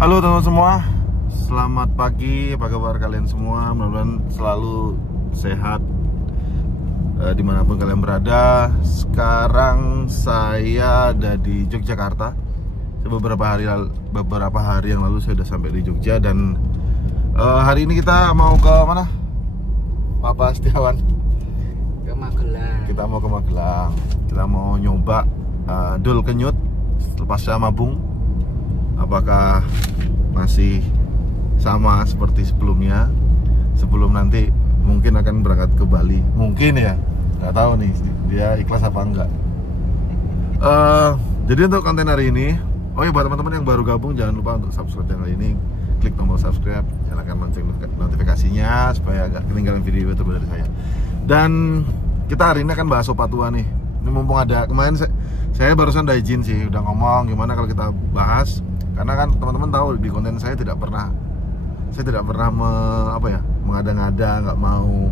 Halo teman-teman semua, selamat pagi, apa kabar kalian semua? Mudah-mudahan selalu sehat dimanapun kalian berada. Sekarang saya ada di Yogyakarta. Beberapa hari yang lalu saya sudah sampai di Jogja. Dan hari ini kita mau ke mana? Papa Setiawan? Ke Magelang. Kita mau ke Magelang. Kita mau nyoba dul kenyut pasca mabung. Apakah masih sama seperti sebelumnya? Sebelum nanti mungkin akan berangkat ke Bali. Mungkin ya, nggak tahu nih dia ikhlas apa enggak. Jadi untuk konten hari ini, oh ya buat teman-teman yang baru gabung, jangan lupa untuk subscribe channel ini. Klik tombol subscribe, nyalakan lonceng notifikasinya supaya agak ketinggalan video terbaru dari saya. Dan kita hari ini akan bahas Opatua nih. Ini mumpung ada, kemarin saya barusan udah izin sih, udah ngomong gimana kalau kita bahas. Karena kan teman-teman tahu di konten saya tidak pernah mengada-ngada, nggak mau.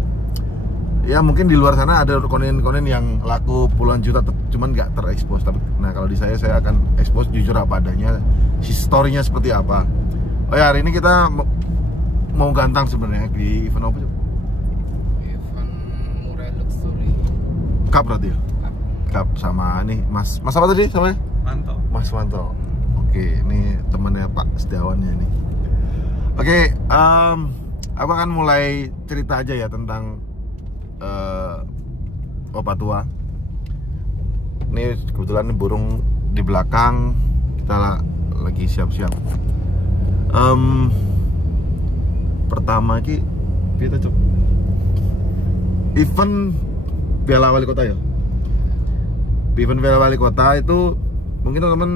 Ya mungkin di luar sana ada konten-konten yang laku puluhan juta cuman nggak terekspos. Tapi nah kalau di saya akan expose jujur apa adanya, historinya seperti apa. Oh ya, hari ini kita mau gantang sebenarnya di event apa? Event Murah Luxury Cup berarti ya? Cup sama nih Mas apa tadi namanya? Manto. Mas Manto. Oke, ini temennya Pak Setiawannya nih. Oke, aku akan mulai cerita aja ya tentang Opatua. Ini kebetulan burung di belakang, kita lagi siap-siap. Pertama kita coba event Piala Wali Kota ya. Event Piala Wali Kota itu mungkin teman-teman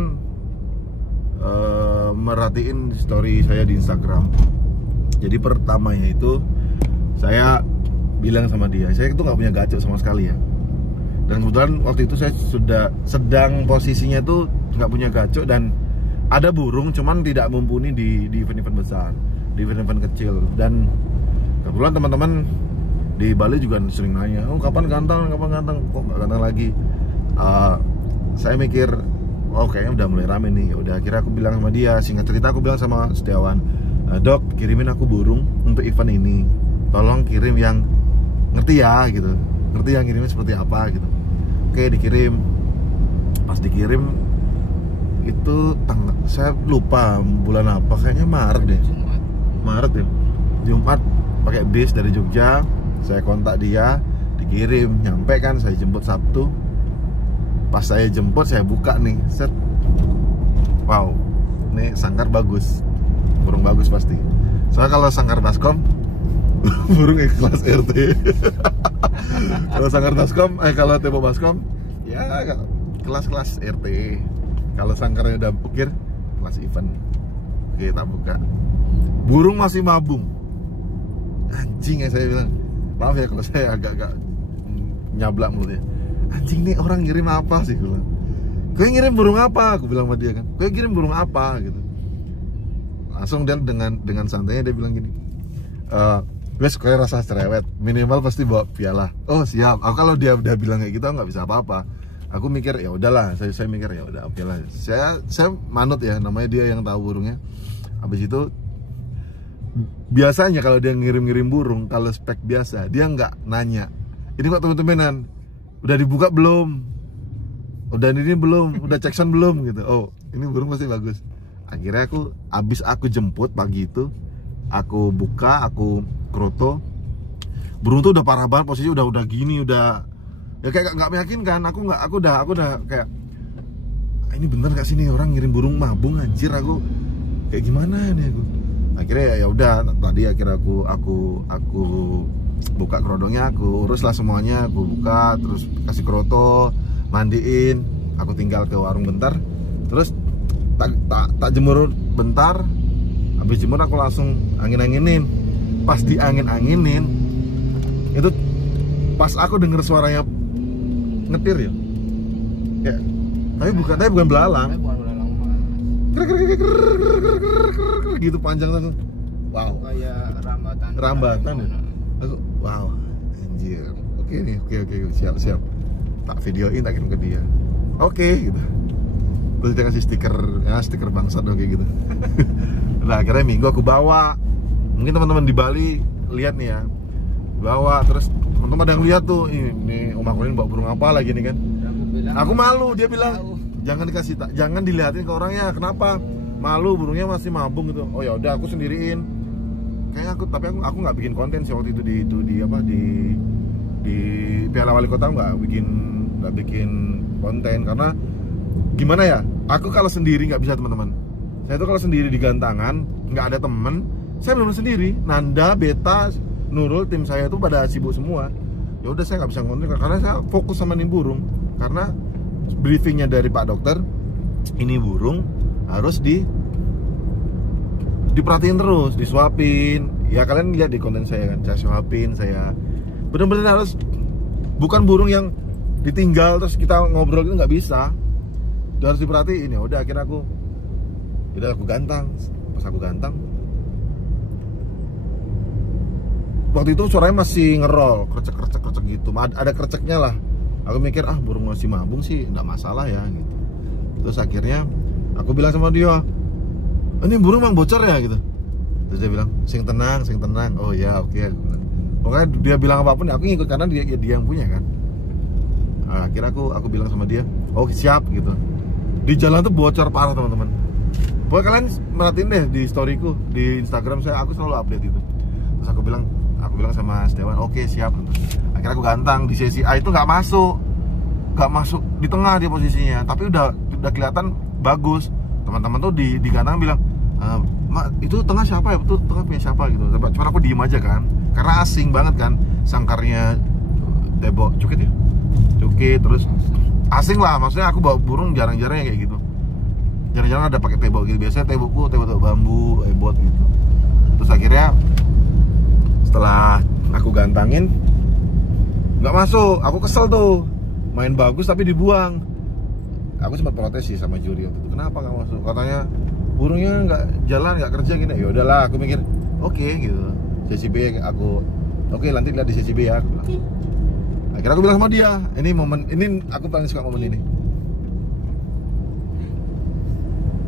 merhatiin story saya di Instagram. Jadi pertamanya itu saya bilang sama dia, saya itu nggak punya gacok sama sekali ya. Dan kebetulan waktu itu saya sudah sedang posisinya itu nggak punya gacok dan ada burung, cuman tidak mumpuni di event-event besar, di event-event kecil. Dan kebetulan teman-teman di Bali juga sering nanya, oh kapan gantang, kok nggak gantang lagi. Saya mikir, oh kayaknya udah mulai rame nih. Ya udah, akhirnya aku bilang sama dia, singkat cerita aku bilang sama Setiawan, Dok, kirimin aku burung untuk event ini, tolong kirim yang ngerti ya gitu, ngerti yang kirimnya seperti apa gitu. Oke, dikirim. Pas dikirim itu saya lupa bulan apa, kayaknya Maret deh. Maret ya, Jumat, pakai bis dari Jogja. Saya kontak dia, dikirim, nyampe kan, saya jemput Sabtu. Pas saya jemput, saya buka nih, set. Wow, ini sangkar bagus, burung bagus pasti. Soalnya kalau sangkar baskom, burung kelas RT. Kalau sangkar baskom, kalau tempo baskom, ya kelas RT. Kalau sangkarnya udah ukir, kelas event. Oke, kita buka. Burung masih mabung. Anjing ya, saya bilang. Maaf ya kalau saya agak nyablak mulutnya. Anjing nih orang ngirim apa sih, gue bilang. Gue ngirim burung apa? Aku bilang sama dia kan. Gue ngirim burung apa gitu. Langsung dia dengan santainya dia bilang gini. Gue suka rasa cerewet. Minimal pasti bawa piala. Oh siap. Aku kalau dia udah bilang kayak gitu nggak bisa apa-apa. Aku mikir ya udahlah. Saya mikir ya udah oke lah. Saya manut ya, namanya dia yang tahu burungnya. Habis itu biasanya kalau dia ngirim burung, kalau spek biasa dia nggak nanya. Ini kok temen-temenan. Udah dibuka belum? Udah ini belum? Udah cek sound belum gitu. Oh, ini burung pasti bagus. Akhirnya aku jemput pagi itu, aku buka, aku kroto. Burung tuh udah parah banget, posisi udah gini, udah ya kayak nggak meyakinkan. Aku udah kayak ini bener gak sih nih orang ngirim burung mabung, anjir. Aku kayak gimana nih aku. Akhirnya ya udah, tadi akhirnya aku buka kerodongnya, aku uruslah semuanya, aku buka, terus kasih kroto, mandiin, aku tinggal ke warung bentar, terus tak jemur bentar, habis jemur aku langsung angin-anginin. Pas diangin-anginin, itu pas aku denger suaranya ngetir ya, kayak tapi bukan belalang, gitu panjang tuh. Wow, kayak rambatan ya. Wow, anjir. Oke, siap. Tak videoin, tak kirim ke dia. Oke, gitu. Terus dia kasih stiker bangsat dong kayak gitu. Nah akhirnya minggu aku bawa. Mungkin teman-teman di Bali lihat nih ya, bawa terus teman-teman ada yang lihat tuh, ini Om Akulin bawa burung apa lagi nih kan. Aku malu, dia bilang jangan dikasih, jangan dilihatin ke orangnya. Kenapa? Malu, burungnya masih mabung gitu. Oh ya udah, aku sendiriin. Kayaknya aku nggak bikin konten sih waktu itu di Piala Wali Kota, nggak bikin konten karena gimana ya? Aku kalau sendiri nggak bisa teman-teman. Saya tuh kalau sendiri di gantangan nggak ada temen, saya benar-benar sendiri. Nanda, Beta, Nurul, tim saya tuh pada sibuk semua. Ya udah saya nggak bisa konten karena saya fokus sama nih burung. Karena briefingnya dari Pak Dokter, ini burung harus diperhatiin terus, disuapin. Ya kalian lihat di konten saya kan, saya suapin, saya benar-benar harus, bukan burung yang ditinggal terus kita ngobrol itu nggak bisa. Dia harus diperhatiin. Ya udah akhirnya aku gantang. Pas aku gantang, waktu itu suaranya masih ngerol, krecek gitu. Ada kreceknya lah. Aku mikir burung masih mabung sih, nggak masalah ya gitu. Terus akhirnya aku bilang sama dia, ini burung emang bocor ya gitu. Terus dia bilang, sing tenang. Oh ya oke. Pokoknya dia bilang apapun aku ngikut karena dia yang punya kan. Nah, akhirnya aku bilang sama dia, oh siap gitu. Di jalan tuh bocor parah teman-teman. Pokoknya kalian merhatiin deh di storyku di Instagram saya, aku selalu update itu. Terus aku bilang sama Setiawan, oke siap. Akhirnya aku gantang di sesi A itu nggak masuk di tengah dia posisinya, tapi udah kelihatan bagus. Teman-teman tuh di gantang bilang, Mak, itu tengah siapa ya? Betul, tengah punya siapa gitu. Cuman aku diem aja kan, karena asing banget kan, sangkarnya tebo cukit ya, terus asing lah. Maksudnya aku bawa burung jarang-jarang kayak gitu. Jarang-jarang ada pakai tebo gitu. Biasanya tebo bambu, ebot gitu. Terus akhirnya setelah aku gantangin nggak masuk, aku kesel tuh, main bagus tapi dibuang. Aku sempat protes sih sama juri waktu itu, kenapa nggak masuk? Katanya burungnya nggak jalan, nggak kerja gini. Ya udahlah, aku mikir oke gitu. Sesi B oke, nanti lihat di sesi B ya. Akhirnya aku bilang sama dia, ini aku paling suka momen ini.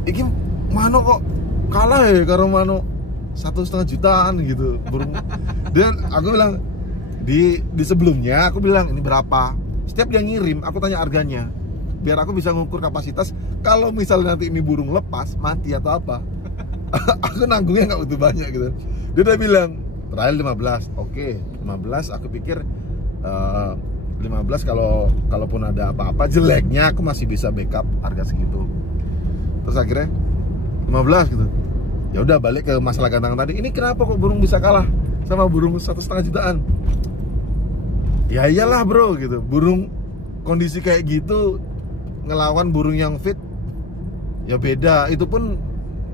Iki Mano kok kalah ya karo Mano 1,5 jutaan gitu burung. Dan aku bilang di sebelumnya aku bilang ini berapa. Setiap dia ngirim aku tanya harganya, biar aku bisa ngukur kapasitas. Kalau misalnya nanti ini burung lepas mati atau apa, aku nanggungnya nggak butuh banyak gitu. Dia udah bilang trial 15. Oke, 15 aku pikir 15 kalaupun ada apa-apa jeleknya aku masih bisa backup harga segitu. Terus akhirnya 15 gitu. Ya udah balik ke masalah gantang tadi. Ini kenapa kok burung bisa kalah sama burung 1,5 jutaan? Ya iyalah bro gitu. Burung kondisi kayak gitu ngelawan burung yang fit ya beda. Itu pun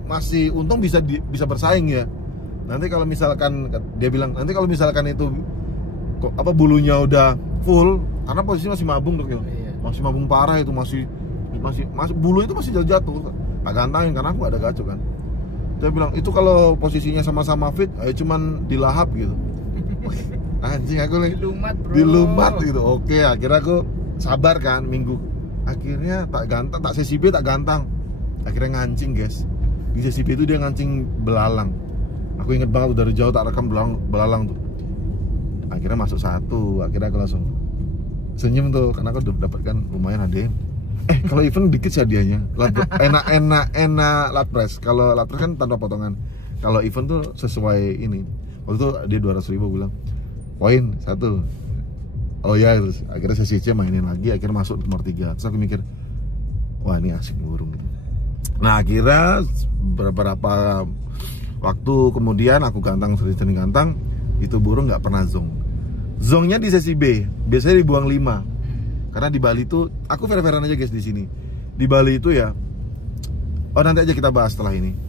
masih untung bisa bersaing ya. Nanti kalau misalkan dia bilang nanti kalau misalkan itu bulunya udah full, karena posisinya masih mabung tuh gitu. Masih mabung parah itu, masih bulu itu masih jatuh. Tak gantangin karena aku ada gacu kan. Dia bilang itu kalau posisinya sama-sama fit, cuman dilahap gitu. Anjing, aku dilumat gitu. Oke, akhirnya aku sabar kan minggu. Akhirnya tak sesi B tak gantang. Akhirnya ngancing guys. Di sesi B itu dia ngancing belalang. Aku inget banget dari jauh tak rekam belalang tuh. Akhirnya masuk satu. Akhirnya aku langsung senyum tuh karena aku udah dapatkan lumayan hadiah. Kalau event dikit sih hadiahnya. Enak latpres. Kalau latpres kan tanpa potongan. Kalau event tuh sesuai ini. Waktu itu dia 200.000 bilang. Poin 1. Oh ya, terus akhirnya sesi C mainin lagi, akhirnya masuk nomor 3. Terus aku mikir, wah ini asik burung gitu. Nah akhirnya beberapa waktu kemudian aku sering gantang, itu burung nggak pernah zong. Zongnya di sesi B, biasanya dibuang 5. Karena di Bali itu, aku fair-fairan aja guys di sini. Di Bali itu ya, nanti aja kita bahas setelah ini.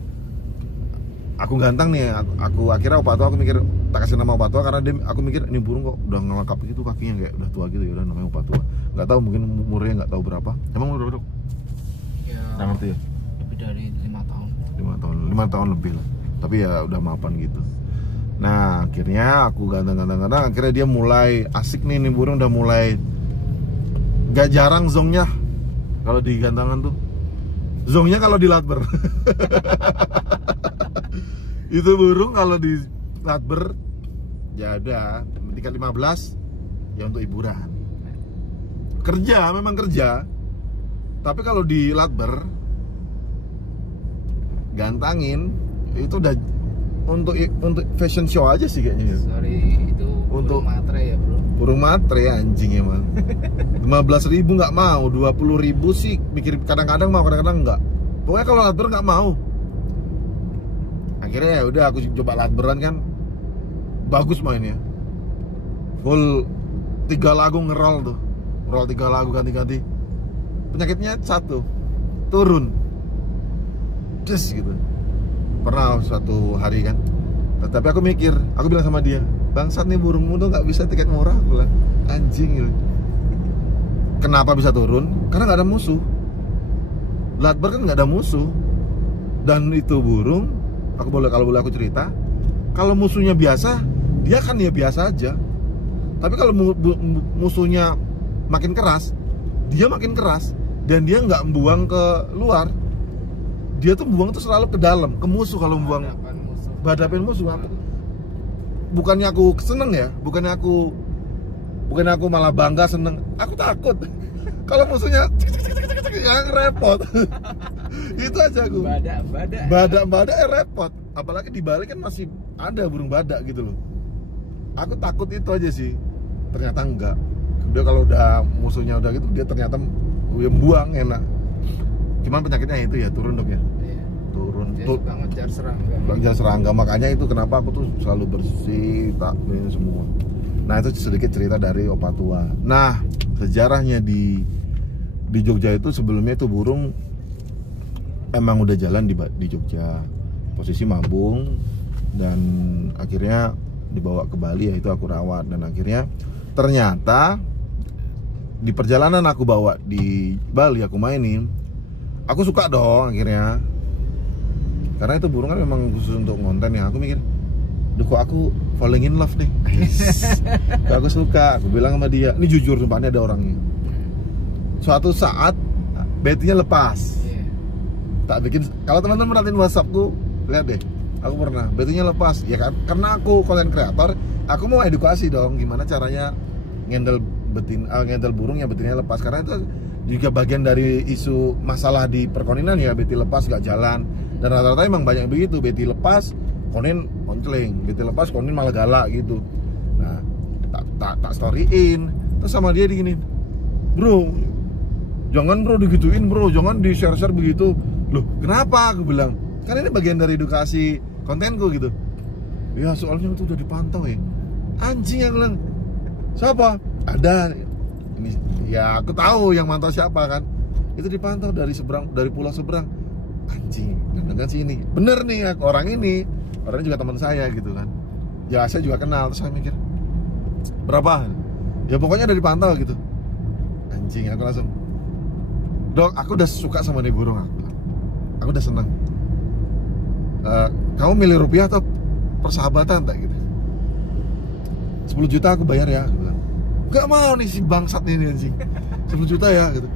Aku gantang nih, aku akhirnya opa tua, aku mikir tak kasih nama opa tua karena aku mikir ini burung kok udah ngelengkap gitu kakinya kayak udah tua gitu, ya udah namanya opa tua. Nggak tahu mungkin umurnya nggak tahu berapa. Emang umur berapa? Ya, nggak ngerti ya? lebih dari 5 tahun. 5 tahun lebih lah. Tapi ya udah mapan gitu. Nah akhirnya aku gantang, akhirnya dia mulai asik nih burung, udah mulai gak jarang zongnya kalau di gantangan tuh. Zongnya kalau di latber. Itu burung kalau di latber ya udah tingkat 15 ya untuk hiburan. Kerja memang kerja. Tapi kalau di latber gantangin itu udah untuk fashion show aja sih kayaknya. Sorry, itu Untuk- burung matre ya bro. Burung matre anjing emang. 15.000 nggak mau, 20.000 sih mikir kadang-kadang mau kadang-kadang enggak. Pokoknya kalau latber nggak mau. Akhirnya ya udah aku coba latberan kan, bagus mainnya. Full 3 lagu ngerol tuh, ngerol 3 lagu ganti-ganti. Penyakitnya satu, turun, des gitu. Pernah suatu hari kan, tapi aku mikir, aku bilang sama dia, bangsat nih burungmu tuh nggak bisa tiket murah, aku bilang, anjing gitu. Kenapa bisa turun? Karena nggak ada musuh. Latber kan nggak ada musuh, dan itu burung, kalau boleh aku cerita, kalau musuhnya biasa, dia kan ya biasa aja. Tapi kalau musuhnya makin keras, dia makin keras, dan dia nggak membuang ke luar. Dia tuh buang tuh selalu ke dalam, ke musuh kalau membuang. Hadapan musuh. Hadapin musuh. Bukannya aku seneng ya, bukannya aku malah bangga seneng. Aku takut kalau musuhnya yang repot. Itu aja aku. Badak repot. Apalagi di Bali kan masih ada burung badak gitu loh. Aku takut itu aja sih. Ternyata enggak. Dia kalau udah musuhnya udah gitu, dia ternyata buang enak. Cuman penyakitnya itu ya turun dok ya. Iya. Turun. Dia suka ngejar serangga. Jangan serangga, makanya itu kenapa aku tuh selalu bersih takmin semua. Nah itu sedikit cerita dari Opa Tua. Nah sejarahnya di Jogja itu sebelumnya itu burung emang udah jalan di Jogja, posisi mabung, dan akhirnya dibawa ke Bali, yaitu aku rawat, dan akhirnya ternyata di perjalanan aku bawa di Bali aku mainin, aku suka dong akhirnya. Karena itu burung kan memang khusus untuk konten ya. Aku mikir, duh kok aku falling in love nih. Kok aku suka. Aku bilang sama dia, ini jujur sumpah, ini ada orangnya. Suatu saat betinya lepas. Iya. Tak bikin, kalau teman-teman perhatiin WhatsAppku, lihat deh. Aku pernah betinya lepas. Ya kan, karena aku konten kreator, aku mau edukasi dong gimana caranya ngendel burung yang betinanya lepas. Karena itu juga bagian dari isu masalah di perkawinan ya, beti lepas gak jalan. Dan rata-rata emang banyak begitu, beti lepas konin konceling, beti lepas konin malah galak gitu. Nah tak storyin, terus sama dia diginin, bro jangan bro digituin bro, jangan di share begitu. Loh kenapa? Aku bilang, kan ini bagian dari edukasi kontenku gitu. Ya soalnya itu udah dipantau ya. Anjing, yang bilang siapa? Ada ini ya, aku tahu yang mantau siapa kan. Itu dipantau dari pulau seberang. Anjing, dengan sini. Bener nih orangnya juga teman saya gitu kan. Ya saya juga kenal, terus saya mikir, berapa? Ya pokoknya dari pantau gitu. Anjing, aku langsung, dok, aku udah suka sama nih burung, aku udah seneng. Kamu milih rupiah atau persahabatan tak gitu? 10 juta aku bayar ya, aku bilang. Gak mau nih si bangsat ini anjing. 10 juta ya gitu.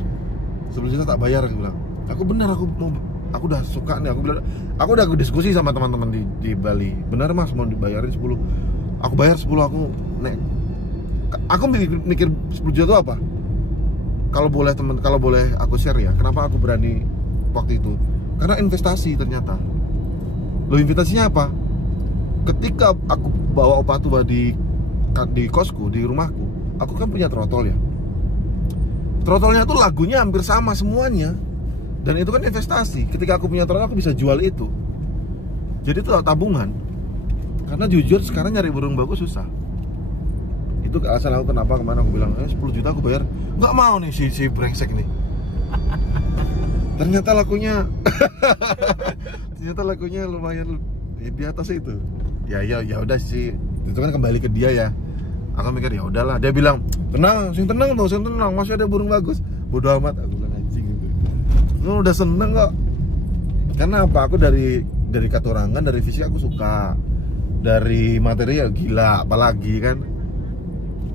10 juta tak bayar, aku bilang. Aku udah suka nih, aku udah diskusi sama teman-teman di Bali. Bener mas, mau dibayarin 10. Aku bayar 10, aku mikir 10 juta itu apa? Kalau boleh aku share ya, kenapa aku berani waktu itu? Karena investasi ternyata. Loh, investasinya apa? Ketika aku bawa Opa Tua di kosku, di rumahku, aku kan punya trotol ya. Trotolnya tuh lagunya hampir sama semuanya. Dan itu kan investasi. Ketika aku punya trotol, aku bisa jual itu. Jadi itu tabungan. Karena jujur sekarang nyari burung bagus susah. Itu alasan aku kenapa kemarin aku bilang 10 juta aku bayar. Nggak mau nih si brengsek nih. Ternyata lakunya lumayan di atas itu. Ya udah sih. Itu kan kembali ke dia ya. Aku mikir ya udahlah. Dia bilang, tenang tuh, masih ada burung bagus. Bodoh amat, aku bilang anjing gitu. Lu udah seneng kok. Karena apa? Aku dari katurangan, dari fisik aku suka. Dari materi ya gila, apalagi kan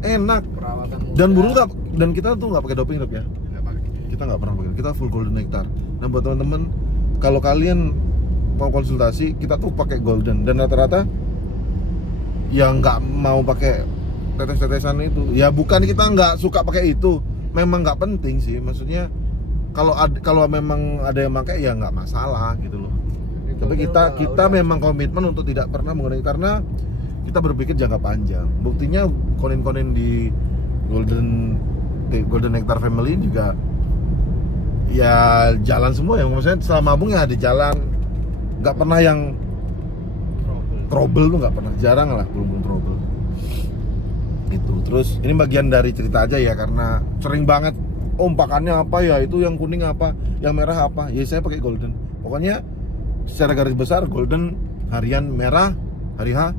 enak. Perawatan Dan muda. burung dan kita tuh nggak pakai doping dok ya. Nggak pakai. Kita nggak pernah pakai. Kita full golden nectar. Nah buat teman-teman, kalau kalian mau konsultasi kita tuh pakai golden, dan rata-rata yang nggak mau pakai tetes-tetesan itu. Ya bukan kita nggak suka pakai itu, memang nggak penting sih, maksudnya kalau memang ada yang pakai ya nggak masalah gitu loh. Tapi kita memang komitmen untuk tidak pernah menggunakan, karena kita berpikir jangka panjang. Buktinya konin-konin di Golden Nectar Family juga ya jalan semua ya, maksudnya selama mabung ya ada jalan, nggak pernah yang trouble tuh, nggak pernah, jarang lah belum trouble itu. Terus ini bagian dari cerita aja ya, karena sering banget pakannya apa ya, itu yang kuning apa, yang merah apa, ya saya pakai golden. Pokoknya secara garis besar golden harian, merah hari H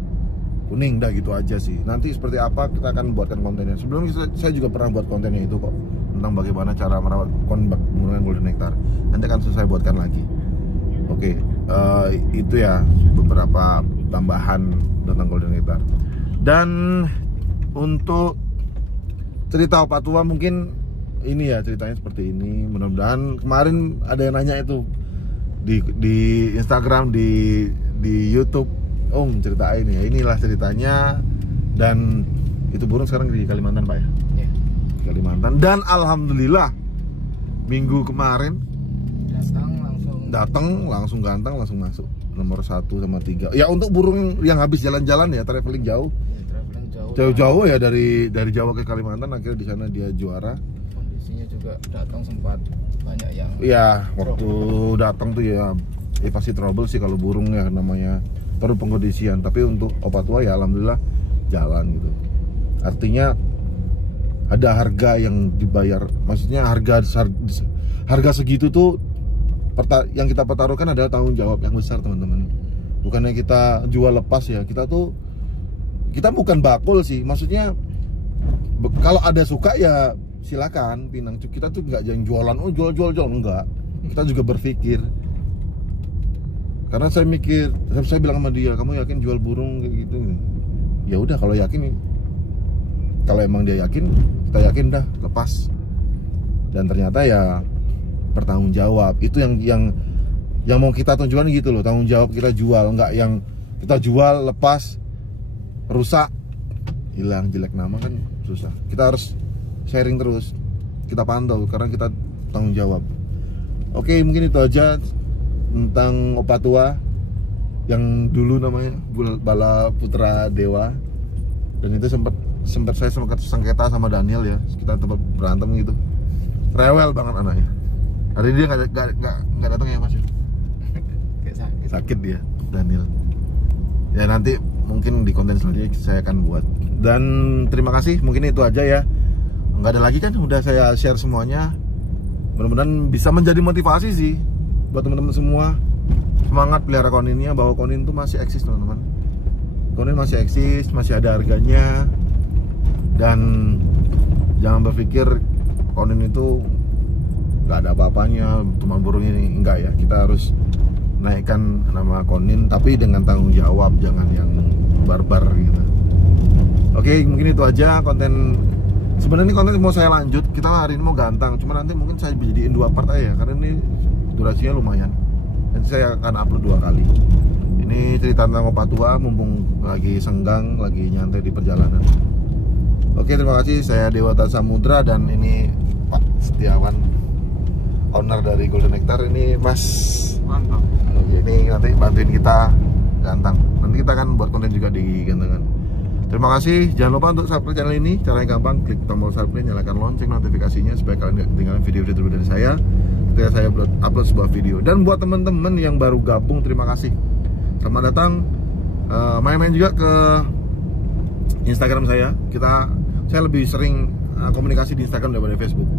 kuning, dah gitu aja sih. Nanti seperti apa kita akan buatkan kontennya. Sebelumnya saya juga pernah buat kontennya itu kok, tentang bagaimana cara merawat menggunakan Golden Nectar. Nanti akan saya buatkan lagi. Oke, itu ya beberapa tambahan tentang Golden Nectar. Dan untuk cerita opat tua mungkin ini ya, ceritanya seperti ini. Mudah-mudahan, kemarin ada yang nanya itu di Instagram, di YouTube, ceritain ya, inilah ceritanya. Dan itu burung sekarang di Kalimantan Pak ya? Iya. Di Kalimantan. Dan alhamdulillah minggu kemarin datang langsung ganteng, langsung masuk nomor 1 sama 3. Ya untuk burung yang habis jalan-jalan ya, traveling jauh. Ya, traveling Jauh-jauh ya, dari Jawa ke Kalimantan, akhirnya di sana dia juara. Kondisinya juga datang sempat banyak yang Ya waktu datang tuh ya pasti trouble sih kalau burung ya, namanya perlu pengkondisian. Tapi untuk opat tua ya alhamdulillah jalan gitu. Artinya ada harga yang dibayar, maksudnya harga segitu tuh yang kita pertaruhkan adalah tanggung jawab yang besar teman-teman. Bukannya kita jual lepas ya, kita bukan bakul sih, maksudnya kalau ada suka ya silakan pinang. Kita tuh nggak jangan jualan jual enggak. Kita juga berpikir, karena saya mikir, saya bilang sama dia, kamu yakin jual burung kayak gitu? Ya udah, kalau yakin, kalau emang dia yakin, kita yakin dah lepas. Dan ternyata ya bertanggung jawab, itu yang mau kita tunjukkan gitu loh, tanggung jawab kita jual, nggak yang kita jual lepas rusak, hilang, jelek nama kan susah. Kita harus sharing terus, kita pantau karena kita tanggung jawab. Oke, mungkin itu aja tentang opat tua yang dulu namanya Bala Putra Dewa. Dan itu sempat saya sengketa sama Daniel ya, kita tempat berantem gitu, rewel banget anaknya. Hari ini dia nggak datang ya Mas? Sakit dia, Daniel. Ya nanti mungkin di konten selanjutnya saya akan buat. Dan terima kasih, mungkin itu aja ya. Nggak ada lagi kan, udah saya share semuanya. Mudah-mudahan bisa menjadi motivasi sih buat teman-teman semua. Semangat pelihara koninnya, bahwa konin itu masih eksis teman-teman. Konin masih eksis, masih ada harganya. Dan jangan berpikir konin itu nggak ada apa-apanya, cuma burung ini, enggak ya. Kita harus naikkan nama konin, tapi dengan tanggung jawab, jangan yang barbar gitu. Oke, mungkin itu aja konten. Sebenarnya ini konten mau saya lanjut, kita hari ini mau gantang, cuma nanti mungkin saya jadiin 2 part aja ya, karena ini durasinya lumayan. Dan saya akan upload 2 kali. Ini cerita tentang opat tua, mumpung lagi senggang, lagi nyantai di perjalanan. Oke, terima kasih. Saya Dewata Samudra dan ini Pak Setiawan, owner dari Golden Nectar. Ini Mas, mantap. Ini nanti bantuin kita gantang. Nanti kita akan buat konten juga di gantangan. Terima kasih. Jangan lupa untuk subscribe channel ini. Caranya gampang, klik tombol subscribe, nyalakan lonceng notifikasinya supaya kalian tidak ketinggalan video-video terbaru dari saya ketika saya upload sebuah video. Dan buat teman-teman yang baru gabung, terima kasih. Selamat datang. Main-main juga ke Instagram saya. Saya lebih sering komunikasi di Instagram daripada Facebook.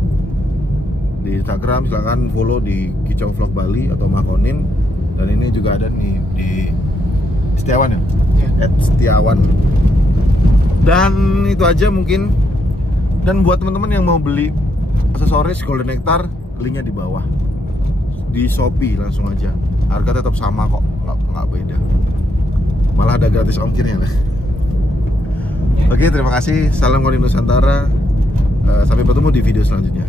Di Instagram silahkan follow di Kicau Vlog Bali atau Makonin. Dan ini juga ada nih di Setiawan ya? @Setiawan. Dan itu aja mungkin. Dan buat teman-teman yang mau beli aksesoris Golden Nectar, linknya di bawah. Di Shopee langsung aja. Harga tetap sama kok, nggak beda. Malah ada gratis ongkirnya lah. Oke, terima kasih. Salam Konin Nusantara. Sampai bertemu di video selanjutnya.